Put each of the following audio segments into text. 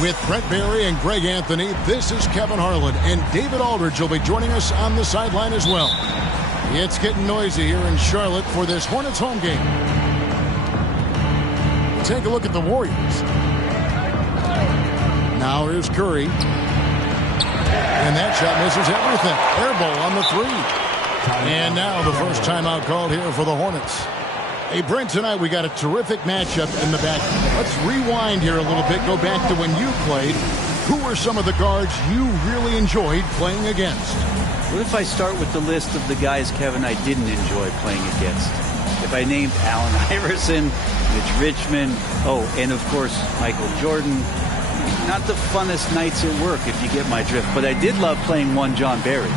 With Brent Barry and Greg Anthony, this is Kevin Harlan, and David Aldridge will be joining us on the sideline as well. It's getting noisy here in Charlotte for this Hornets home game. Take a look at the Warriors. Now here's Curry. And that shot misses everything. Air ball on the three. And now the first timeout called here for the Hornets. Hey, Brent, tonight we got a terrific matchup in the back. Let's rewind here a little bit. Go back to when you played. Who were some of the guards you really enjoyed playing against? What if I start with the list of the guys, Kevin, I didn't enjoy playing against? If I named Allen Iverson, Mitch Richmond, and of course, Michael Jordan. Not the funnest nights at work, if you get my drift. But I did love playing one John Barry.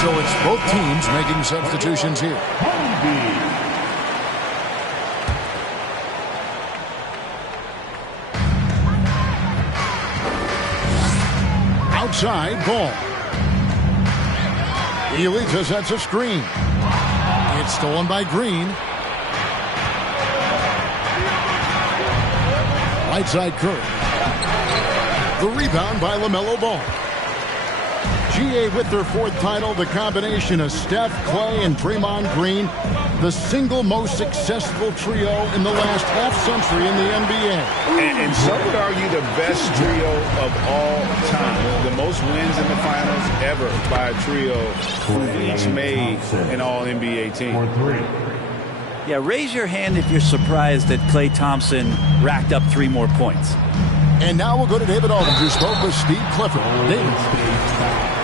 So it's both teams making substitutions here. Outside ball. Elita sets a screen. It's stolen by Green. Right side Curry. The rebound by LaMelo Ball. GA with their fourth title, the combination of Steph, Clay, and Draymond Green, the single most successful trio in the last half-century in the NBA. And some would argue the best trio of all time. The most wins in the finals ever by a trio who each made an all-NBA team. Yeah, raise your hand if you're surprised that Klay Thompson racked up 3 more points. And now we'll go to David Aldridge, who spoke with Steve Clifford. David.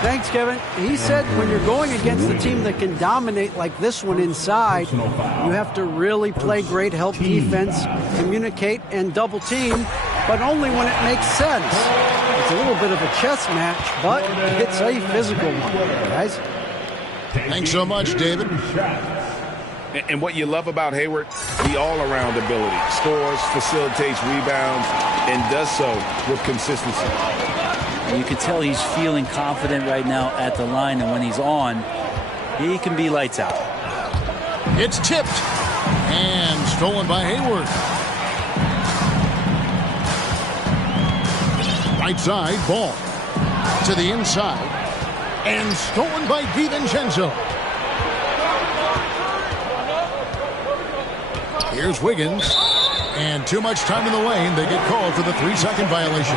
Thanks, Kevin. He said when you're going against a team that can dominate like this one inside, you have to really play great help defense, communicate, and double team, but only when it makes sense. It's a little bit of a chess match, but it's a physical one, guys. Thanks so much, David. And what you love about Hayward, the all-around ability. Scores, facilitates rebounds, and does so with consistency. You can tell he's feeling confident right now at the line, and when he's on, he can be lights out. It's tipped and stolen by Hayward. Right side, ball to the inside, and stolen by DiVincenzo. Here's Wiggins, and too much time in the lane. They get called for the 3-second violation.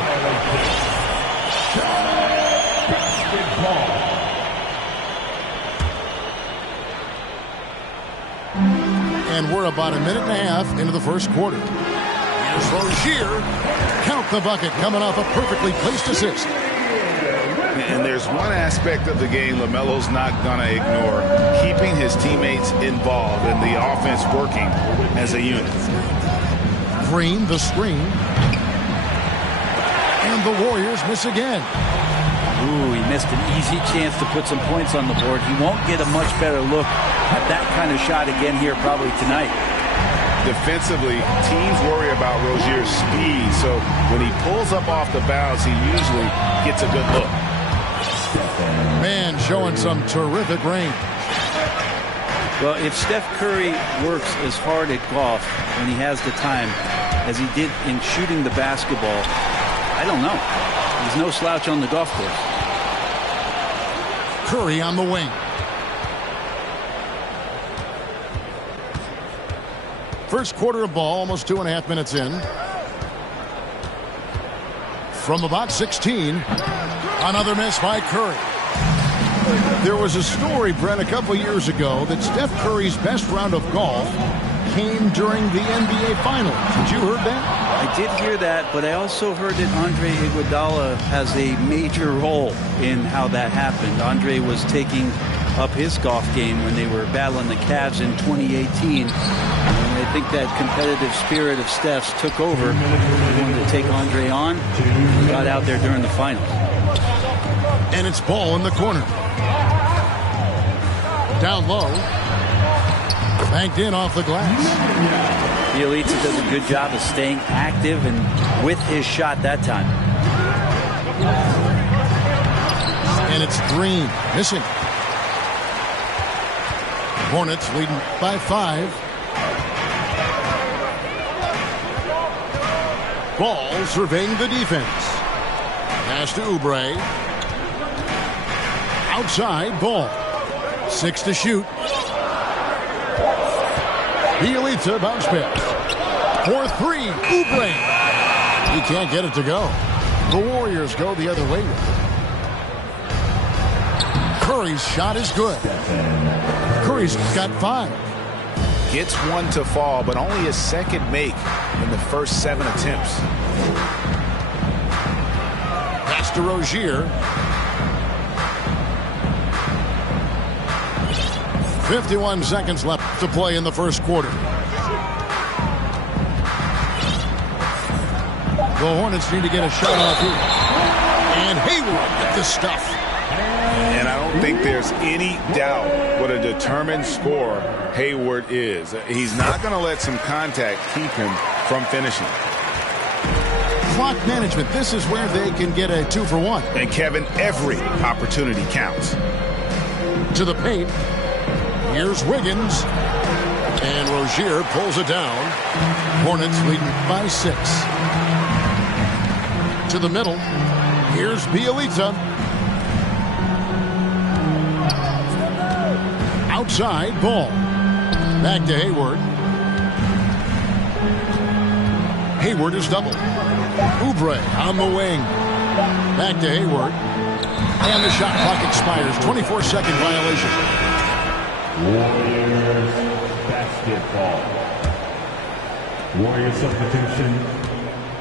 And we're about a minute and a half into the first quarter. Here's Rozier. Count the bucket, coming off a perfectly placed assist. And there's one aspect of the game LaMelo's not going to ignore, keeping his teammates involved and the offense working as a unit. Green, the screen. And the Warriors miss again. Ooh, he missed an easy chance to put some points on the board. He won't get a much better look at that kind of shot again here probably tonight. Defensively, teams worry about Rozier's speed, so when he pulls up off the bounce, he usually gets a good look. Man, showing some terrific range. Well, if Steph Curry works as hard at golf when he has the time as he did in shooting the basketball, I don't know. He's no slouch on the golf course. Curry on the wing. First quarter of ball, almost 2.5 minutes in. From about 16, another miss by Curry. There was a story, Brent, a couple years ago that Steph Curry's best round of golf came during the NBA Finals. Did you heard that? I did hear that, but I also heard that Andre Iguodala has a major role in how that happened. Andre was taking up his golf game when they were battling the Cavs in 2018. And I think that competitive spirit of Steph's took over. He wanted to take Andre on. He got out there during the finals. And it's ball in the corner. Down low. Banked in off the glass. Bielitsa does a good job of staying active and with his shot that time. And it's Green missing. Hornets leading by 5. Ball surveying the defense. Pass to Oubre. Outside, Ball. 6 to shoot. Bielitsa bounce pass. For 3, Oubre. He can't get it to go. The Warriors go the other way with it. Curry's shot is good. Curry's got 5. Gets one to fall, but only his second make in the first 7 attempts. Pass to Rozier. 51 seconds left to play in the first quarter. The Hornets need to get a shot off here. And Hayward with the stuff. And I don't think there's any doubt what a determined scorer Hayward is. He's not going to let some contact keep him from finishing. Clock management. This is where they can get a 2-for-1. And Kevin, every opportunity counts. To the paint. Here's Wiggins. And Rozier pulls it down. Hornets leading by 6. To the middle. Here's Bielitsa. Outside, Ball. Back to Hayward. Hayward is doubled. Oubre on the wing. Back to Hayward. And the shot clock expires. 24-second violation. Warriors basketball. Warriors substitution.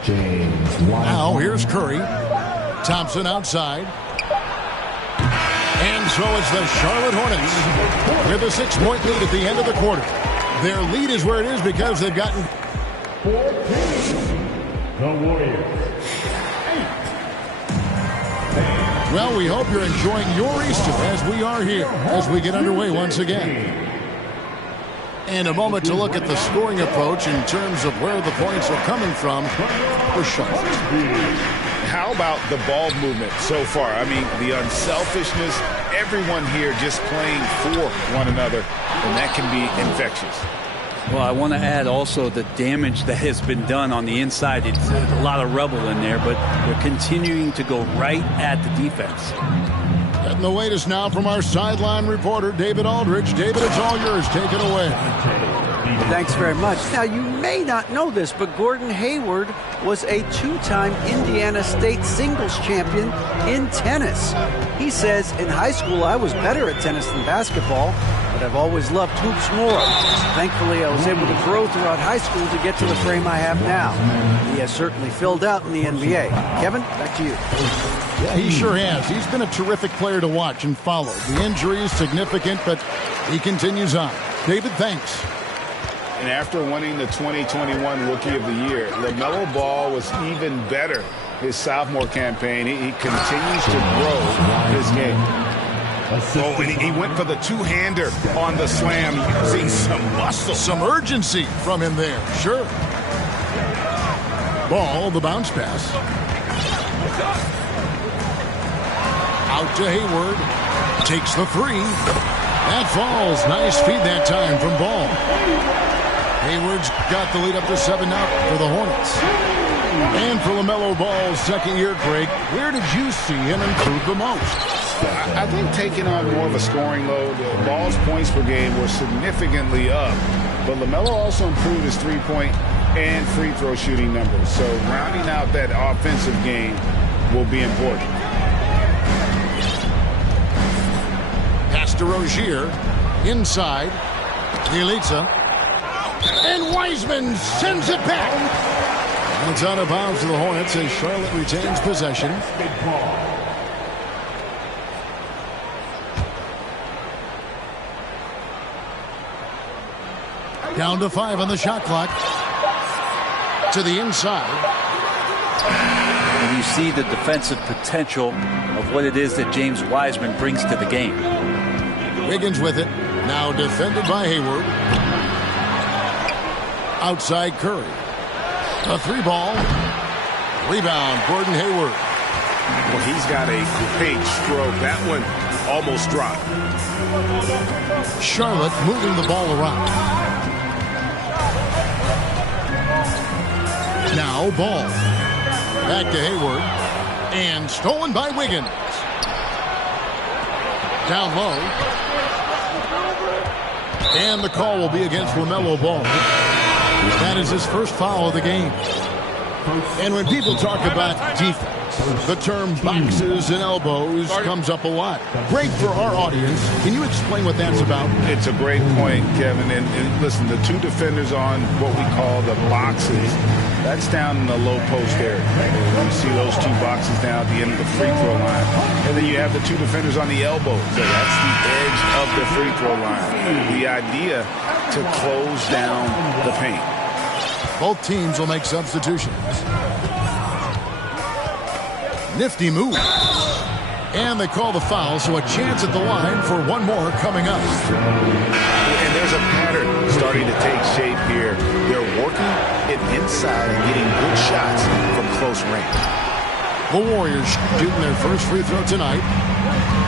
James Wiseman. Now here's Curry. Thompson outside. And so it's the Charlotte Hornets with a 6-point lead at the end of the quarter. Their lead is where it is because they've gotten 14. The Warriors. 8. Well, we hope you're enjoying your Easter as we are here as we get underway once again. And a moment to look at the scoring approach in terms of where the points are coming from for Charlotte. How about the ball movement so far? I mean, the unselfishness, everyone here just playing for one another, and that can be infectious. Well, I want to add also the damage that has been done on the inside. It's a lot of rubble in there, but they're continuing to go right at the defense. Getting the latest now from our sideline reporter, David Aldridge. David, it's all yours. Take it away. Thanks very much. Now, you may not know this, but Gordon Hayward was a 2-time Indiana State singles champion in tennis. He says, in high school, I was better at tennis than basketball, but I've always loved hoops more. Thankfully, I was able to grow throughout high school to get to the frame I have now. He has certainly filled out in the NBA. Kevin, back to you. Yeah, he sure has. He's been a terrific player to watch and follow. The injury is significant, but he continues on. David, thanks. And after winning the 2021 Rookie of the Year, LaMelo Ball was even better his sophomore campaign. He continues to grow his game. Oh, and he went for the two-hander on the slam, using some muscle. Some urgency from him there, sure. Ball, the bounce pass. Out to Hayward. Takes the 3. That falls. Nice feed that time from Ball. Hayward's got the lead up to 7 now for the Hornets. And for LaMelo Ball's second year, Greg, where did you see him improve the most? I think taking on more of a scoring load, Ball's points per game were significantly up. But LaMelo also improved his three-point and free throw shooting numbers. So rounding out that offensive game will be important. Pass to Rozier. Inside. Bielitsa. And Wiseman sends it back. And it's out of bounds to the Hornets as Charlotte retains possession. Down to 5 on the shot clock. To the inside. And you see the defensive potential of what it is that James Wiseman brings to the game. Wiggins with it. Now defended by Hayward. Outside Curry. A 3-ball. Rebound, Gordon Hayward. Well, he's got a great stroke. That one almost dropped. Charlotte moving the ball around. Now ball. Back to Hayward. And stolen by Wiggins. Down low. And the call will be against LaMelo Ball. That is his first foul of the game. And when people talk about defense, the term boxes and elbows comes up a lot. Great for our audience. Can you explain what that's about? It's a great point, Kevin. And listen, the two defenders on what we call the boxes, that's down in the low post area. You see those two boxes down at the end of the free throw line. And then you have the two defenders on the elbows. So that's the edge of the free throw line. The idea to close down the paint. Both teams will make substitutions. Nifty move. And they call the foul, so a chance at the line for one more coming up. And there's a pattern starting to take shape here. They're working it inside and getting good shots from close range. The Warriors shooting their first free throw tonight.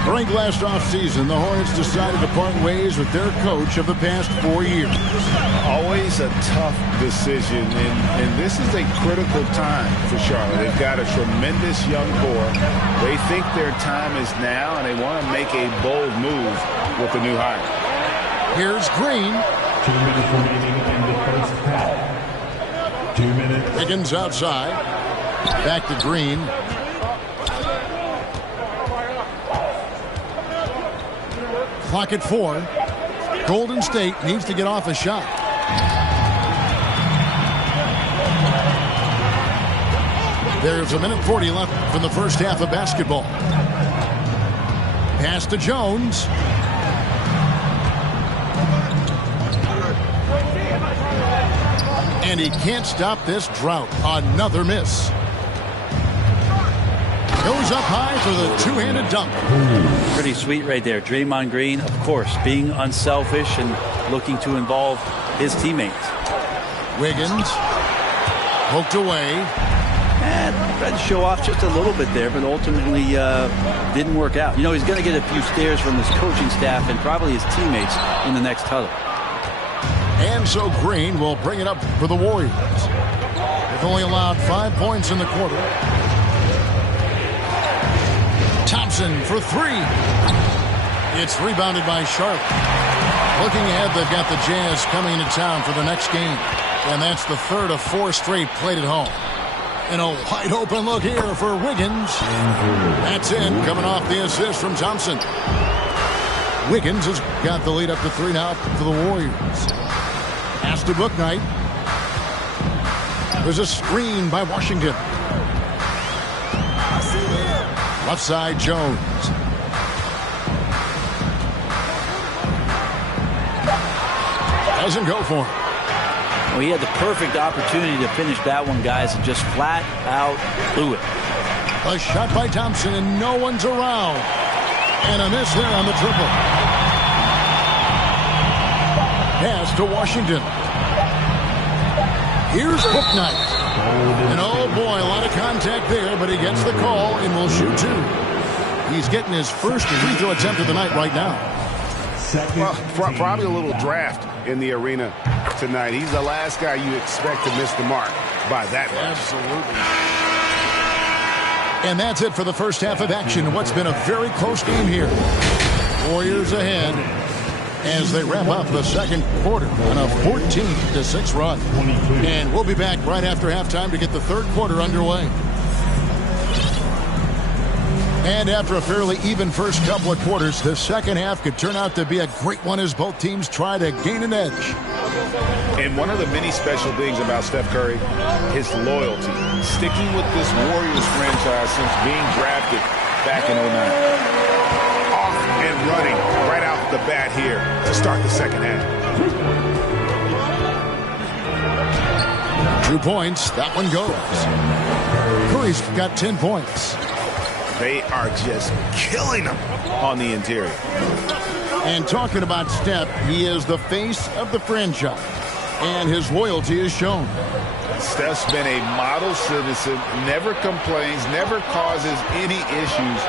During last offseason, the Hornets decided to part ways with their coach of the past 4 years. Always a tough decision, and this is a critical time for Charlotte. They've got a tremendous young core. They think their time is now, and they want to make a bold move with the new hire. Here's Green. 2 minutes remaining in the first half. 2 minutes. Higgins outside. Back to Green. Clock at 4. Golden State needs to get off a shot. There's 1:40 left from the first half of basketball. Pass to Jones. And he can't stop this drought. Another miss. Goes up high for the two-handed dunk. Pretty sweet right there. Draymond Green, of course, being unselfish and looking to involve his teammates. Wiggins. Poked away. And tried to show off just a little bit there, but ultimately didn't work out. You know, he's going to get a few stares from his coaching staff and probably his teammates in the next huddle. And so Green will bring it up for the Warriors. They've only allowed 5 points in the quarter. Thompson for 3. It's rebounded by Charlotte. Looking ahead, they've got the Jazz coming into town for the next game. And that's the third of 4 straight played at home. And a wide open look here for Wiggins. That's in, coming off the assist from Thompson. Wiggins has got the lead up to 3 now for the Warriors. Pass to Bouknight. There's a screen by Washington. Left side, Jones. Doesn't go for him. Well, he had the perfect opportunity to finish that one, guys, and just flat out blew it. A shot by Thompson, and no one's around. And a miss there on the triple. Pass to Washington. Here's Bouknight. And oh boy, a lot of contact there, but he gets the call and will shoot 2. He's getting his first free throw attempt of the night right now. Well, probably a little draft in the arena tonight. He's the last guy you expect to miss the mark by that much. Absolutely. And that's it for the first half of action. What's been a very close game here. Warriors ahead as they wrap up the second quarter on a 14-6 run. And we'll be back right after halftime to get the third quarter underway. And after a fairly even first couple of quarters, the second half could turn out to be a great one as both teams try to gain an edge. And one of the many special things about Steph Curry, his loyalty. Sticking with this Warriors franchise since being drafted back in 2009. Off and running right out the bat here to start the second half. 2 points. That one goes. Curry's got 10 points. They are just killing them on the interior. And talking about Steph, he is the face of the franchise. And his loyalty is shown. Steph's been a model citizen, never complains, never causes any issues,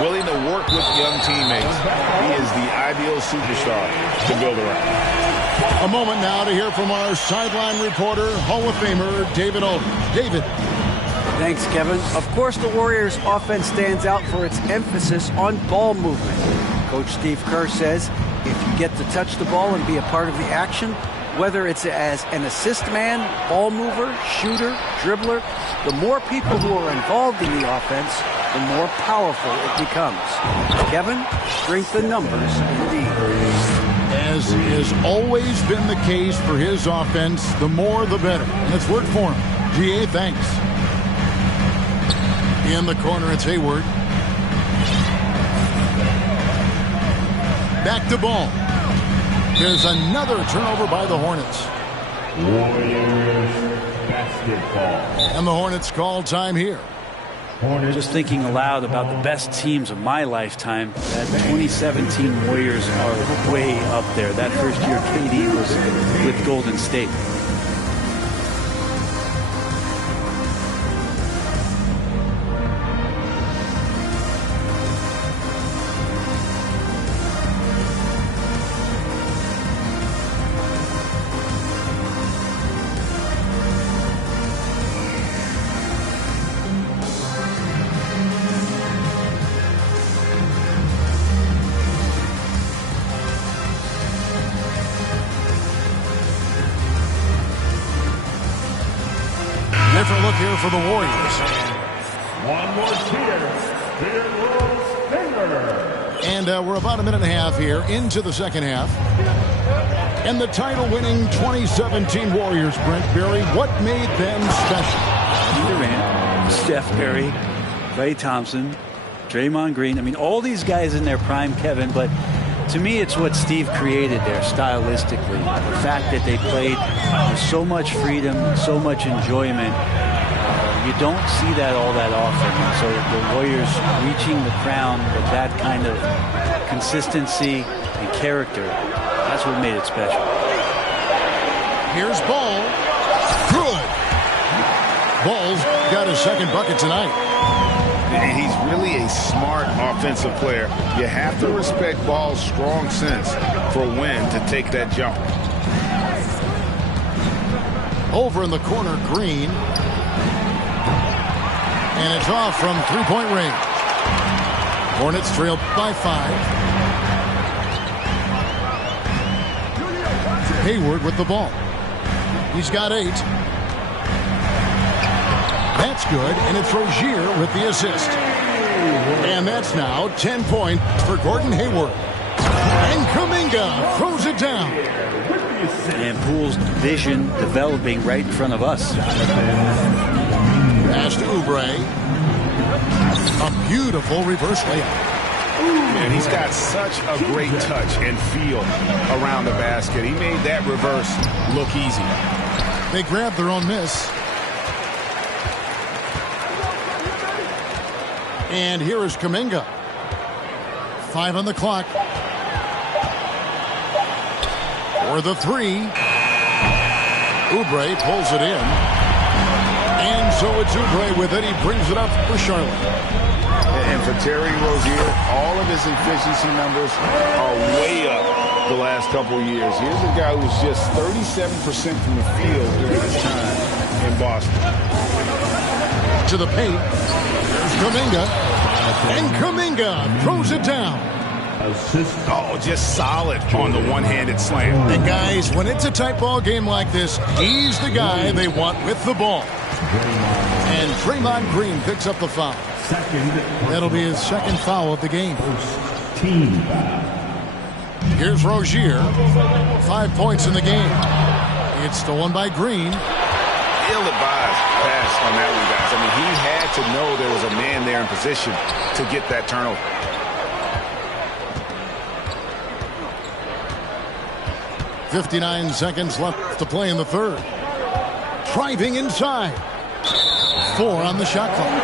willing to work with young teammates. He is the ideal superstar to build around. A moment now to hear from our sideline reporter, Hall of Famer David Aldridge. David. Thanks, Kevin. Of course, the Warriors' offense stands out for its emphasis on ball movement. Coach Steve Kerr says if you get to touch the ball and be a part of the action, whether it's as an assist man, ball mover, shooter, dribbler, the more people who are involved in the offense, the more powerful it becomes. Kevin, strength in numbers indeed. As has always been the case for his offense, the more the better. And it's worked for him. GA, thanks. In the corner, it's Hayward. Back to ball. There's another turnover by the Hornets. Warriors basketball. And the Hornets call time here. Just thinking aloud about the best teams of my lifetime, that 2017 Warriors are way up there. That first year KD was with Golden State. Different look here for the Warriors. One more cheer. Here rolls Finger. And we're about a minute and a half here into the second half. And the title-winning 2017 Warriors, Brent Berry, what made them special? Durant, Steph Curry, Klay Thompson, Draymond Green. I mean, all these guys in their prime, Kevin, but to me, it's what Steve created there stylistically. The fact that they played with so much freedom, so much enjoyment. You don't see that all that often. So the Warriors reaching the crown with that kind of consistency and character, that's what made it special. Here's Ball. Good. Ball's got his second bucket tonight. And he's really a smart offensive player. You have to respect Ball's strong sense for when to take that jump. Over in the corner, Green. And it's off from three-point range. Hornets trail by 5. Hayward with the ball. He's got 8. That's good, and it's Rozier with the assist. And that's now 10 points for Gordon Hayward. And Kuminga throws it down. And Poole's vision developing right in front of us. Pass to Oubre. A beautiful reverse layup. And he's got such a great touch and feel around the basket. He made that reverse look easy. They grabbed their own miss. And here is Kuminga. 5 on the clock. For the 3. Oubre pulls it in. And so it's Oubre with it. He brings it up for Charlotte. And for Terry Rozier, all of his efficiency numbers are way up the last couple of years. Here's a guy who's just 37% from the field during his time in Boston. To the paint. There's Kuminga. And Kuminga throws it down. Oh, just solid on the one-handed slam. And guys, when it's a tight ball game like this, he's the guy they want with the ball. And Draymond Green picks up the foul. That'll be his second foul of the game. Here's Rozier. 5 points in the game. It's stolen by Green. Ill-advised pass on that one, guys. I mean, he had to know there was a man there in position to get that turnover. .59 seconds left to play in the third. Driving inside. 4 on the shot clock.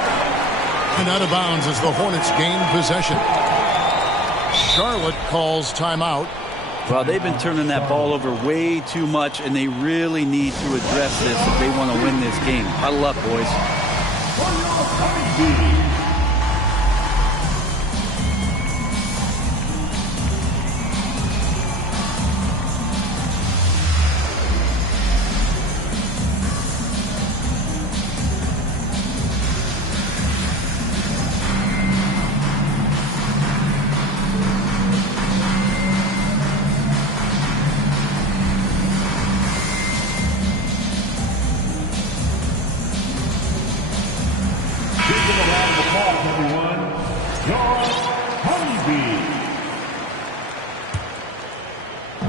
And out of bounds as the Hornets gain possession. Charlotte calls timeout. Well, they've been turning that ball over way too much, and they really need to address this if they want to win this game. Huddle up, boys.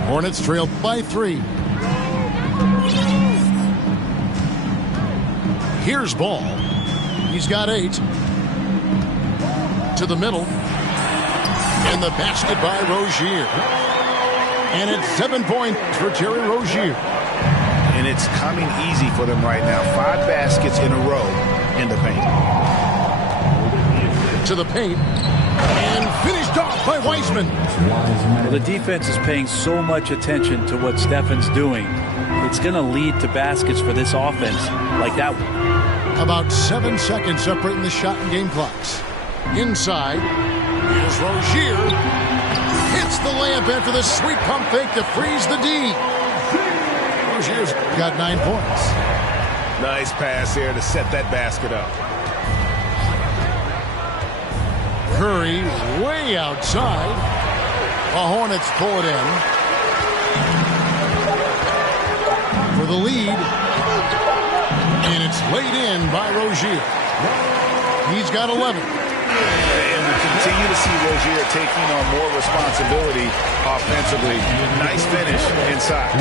Hornets trail by 3. Here's Ball. He's got 8. To the middle. And the basket by Rozier. And it's 7 points for Terry Rozier. And it's coming easy for them right now. 5 baskets in a row in the paint. To the paint. And finished off by Wiseman. Well, the defense is paying so much attention to what Stephen's doing. It's going to lead to baskets for this offense like that one. About 7 seconds separating the shot and game clocks. Inside. Here's Rozier. Hits the layup after the sweet pump fake to freeze the D. Rozier's got 9 points. Nice pass there to set that basket up. Curry way outside. The Hornets pull it in. For the lead. And it's laid in by Rozier. He's got 11. And we continue to see Rozier taking on more responsibility offensively. Nice finish inside.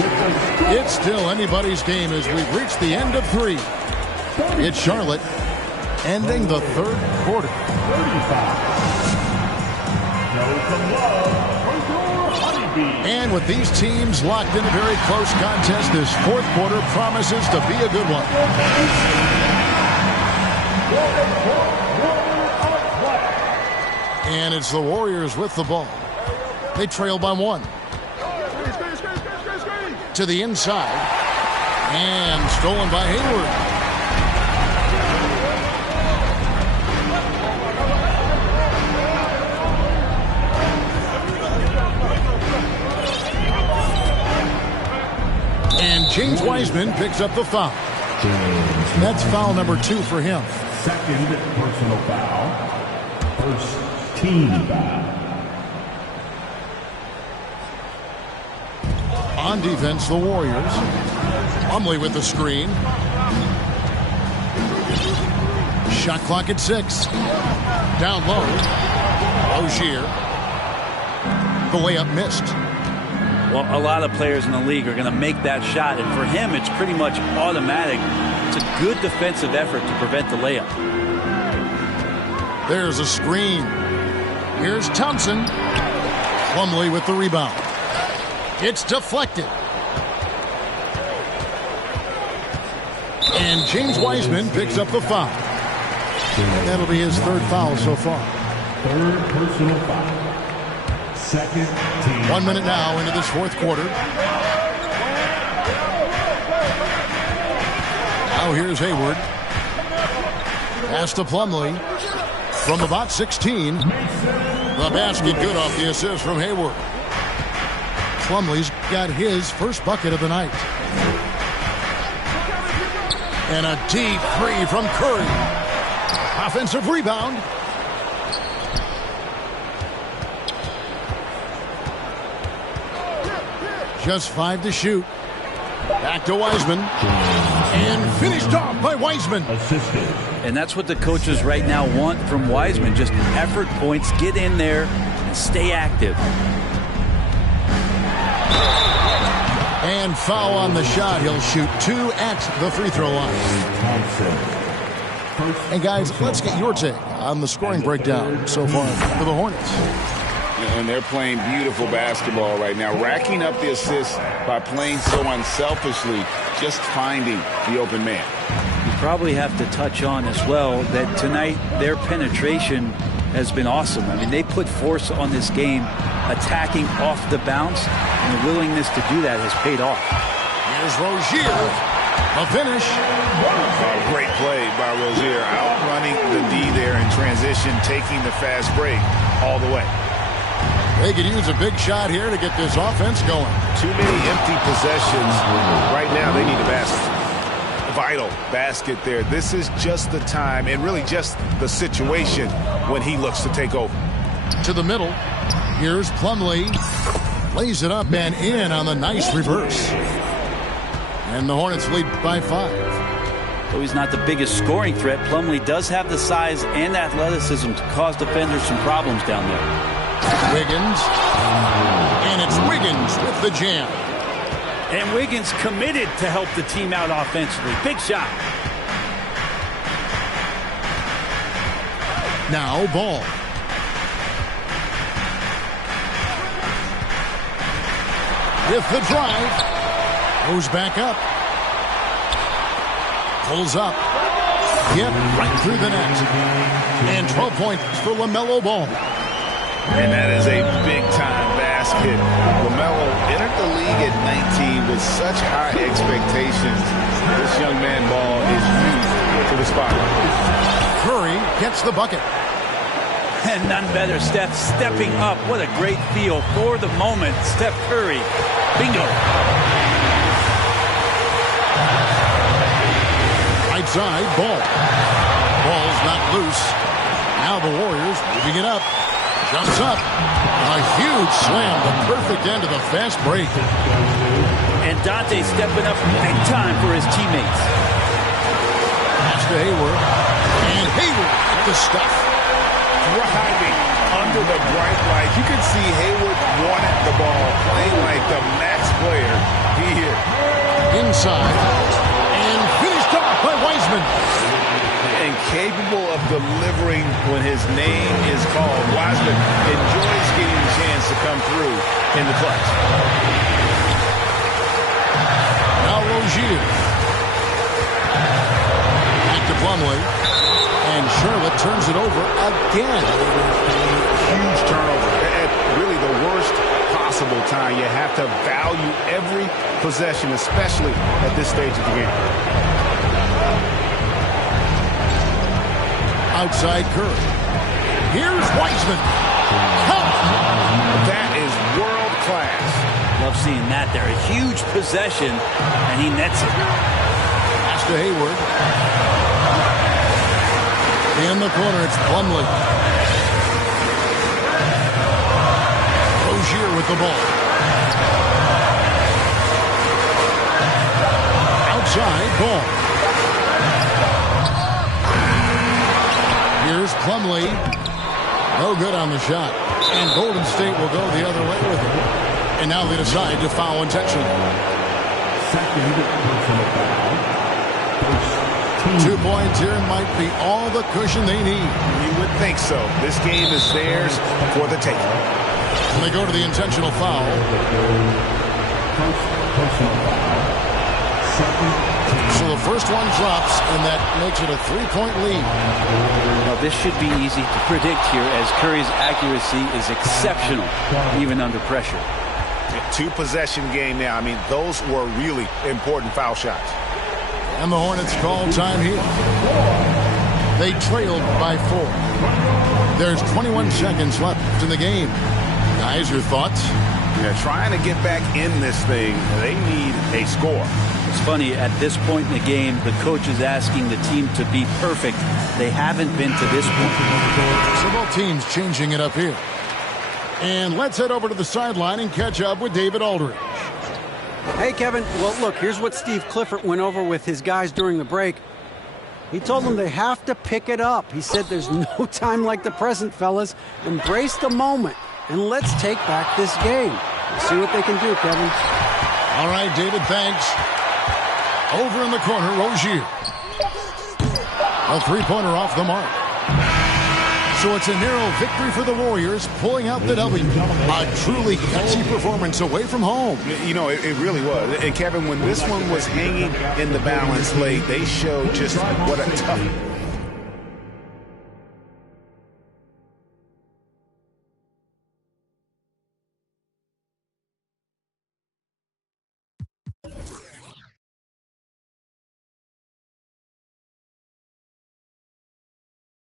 It's still anybody's game as we've reached the end of 3. It's Charlotte ending the 3rd quarter. 35. And with these teams locked in a very close contest, this 4th quarter promises to be a good one. And it's the Warriors with the ball. They trail by 1. To the inside. And stolen by Hayward. And James Wiseman picks up the foul. That's foul number 2 for him. Second personal foul. First team foul. On defense, the Warriors. Plumlee with the screen. Shot clock at 6. Down low. Rozier. The layup missed. Well, a lot of players in the league are going to make that shot, and for him, it's pretty much automatic. It's a good defensive effort to prevent the layup. There's a screen. Here's Thompson. Plumlee with the rebound. It's deflected. And James Wiseman picks up the foul. That'll be his 3rd foul so far. 3rd personal foul. Second team. 1 minute now into this 4th quarter. Now here's Hayward. Pass to Plumlee. From about 16. The basket good off the assist from Hayward. Plumlee's got his first bucket of the night. And a deep 3 from Curry. Offensive rebound. Just 5 to shoot. Back to Wiseman. And finished off by Wiseman. Assisted. And that's what the coaches right now want from Wiseman. Just effort points, get in there, and stay active. And foul on the shot. He'll shoot 2 at the free throw line. And guys, let's get your take on the scoring breakdown so far for the Hornets. And they're playing beautiful basketball right now, racking up the assists by playing so unselfishly, just finding the open man. You probably have to touch on as well that tonight their penetration has been awesome. I mean, they put force on this game, attacking off the bounce, and the willingness to do that has paid off. Here's Rozier. A finish. Great play by Rozier, outrunning the D there in transition, taking the fast break all the way. They could use a big shot here to get this offense going. Too many empty possessions. Right now, they need a basket. Vital basket there. This is just the time and really just the situation when he looks to take over. To the middle. Here's Plumlee. Lays it up and in on the nice reverse. And the Hornets lead by 5. Though he's not the biggest scoring threat, Plumlee does have the size and athleticism to cause defenders some problems down there. Wiggins. And it's Wiggins with the jam. And Wiggins committed to help the team out offensively. Big shot. Now Ball. With the drive. Goes back up. Pulls up. Yep, right through the net. And 12 points for LaMelo Ball. And that is a big-time basket. LaMelo entered the league at 19 with such high expectations. This young man Ball is used to the spotlight. Curry gets the bucket. And none better, Steph stepping up. What a great feel for the moment. Steph Curry. Bingo. Right side, Ball. Ball's not loose. Now the Warriors moving it up. Jumps up. A huge slam. The perfect end of the fast break. And Dante stepping up big time for his teammates. Pass to Hayward. And Hayward with the stuff. Driving under the bright light. You can see Hayward wanted the ball, playing like the max player he is. Inside. And finished off by Wiseman. And capable of delivering when his name is called. Wiseman enjoys getting the chance to come through in the clutch. Now Rozier. Back to Plumlee. And Charlotte turns it over again. Huge turnover. At really the worst possible time. You have to value every possession, especially at this stage of the game. Outside Curry. Here's Wiseman. That is world class. Love seeing that there. A huge possession, and he nets it. Pass to Hayward. In the corner, it's Plumlee. Rozier with the ball. Outside, Ball. Here's Plumlee. No good on the shot. And Golden State will go the other way with it. And now they decide to foul intentionally. Second personal foul. 2 points here might be all the cushion they need. You would think so. This game is theirs for the taking. And they go to the intentional foul. Personal foul. So the first one drops, and that makes it a 3-point lead. Now this should be easy to predict here, as Curry's accuracy is exceptional, even under pressure. Two-possession game now. I mean, those were really important foul shots. And the Hornets call time here. They trailed by 4. There's 21 seconds left in the game. Guys, your thoughts? Yeah, trying to get back in this thing, they need a score. It's funny, at this point in the game, the coach is asking the team to be perfect. They haven't been to this point. So both teams changing it up here. And let's head over to the sideline and catch up with David Aldridge. Hey, Kevin. Well, look, here's what Steve Clifford went over with his guys during the break. He told them they have to pick it up. He said there's no time like the present, fellas. Embrace the moment, and let's take back this game. We'll see what they can do, Kevin. All right, David, thanks. Over in the corner, Rozier. A three-pointer off the mark. So it's a narrow victory for the Warriors, pulling out the W. A truly gutsy performance away from home. You know, it really was. And, Kevin, when this one was hanging in the balance late, they showed just what a tough